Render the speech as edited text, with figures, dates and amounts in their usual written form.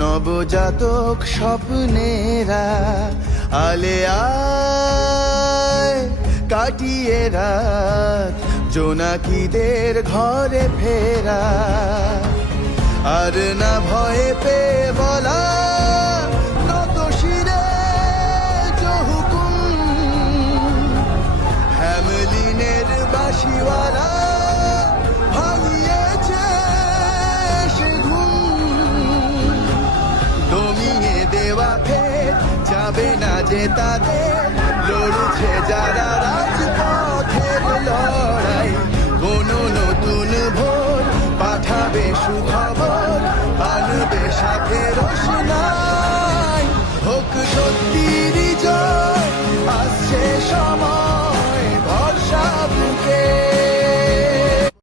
নবজাতক স্বপ্নেরা আলে আয় কাটিয়ে রাত জোনাকিদের ঘরে ফেরা আর না ভয়ে পেয়ে বলা নত শিরে জহুকুম হ্যামলিনের বাঁশিওয়ালা ভাঙিয়েছে সে ঘুম দমিয়ে দেওয়া ফের যাবে না যে তাদের লড়ছে যারা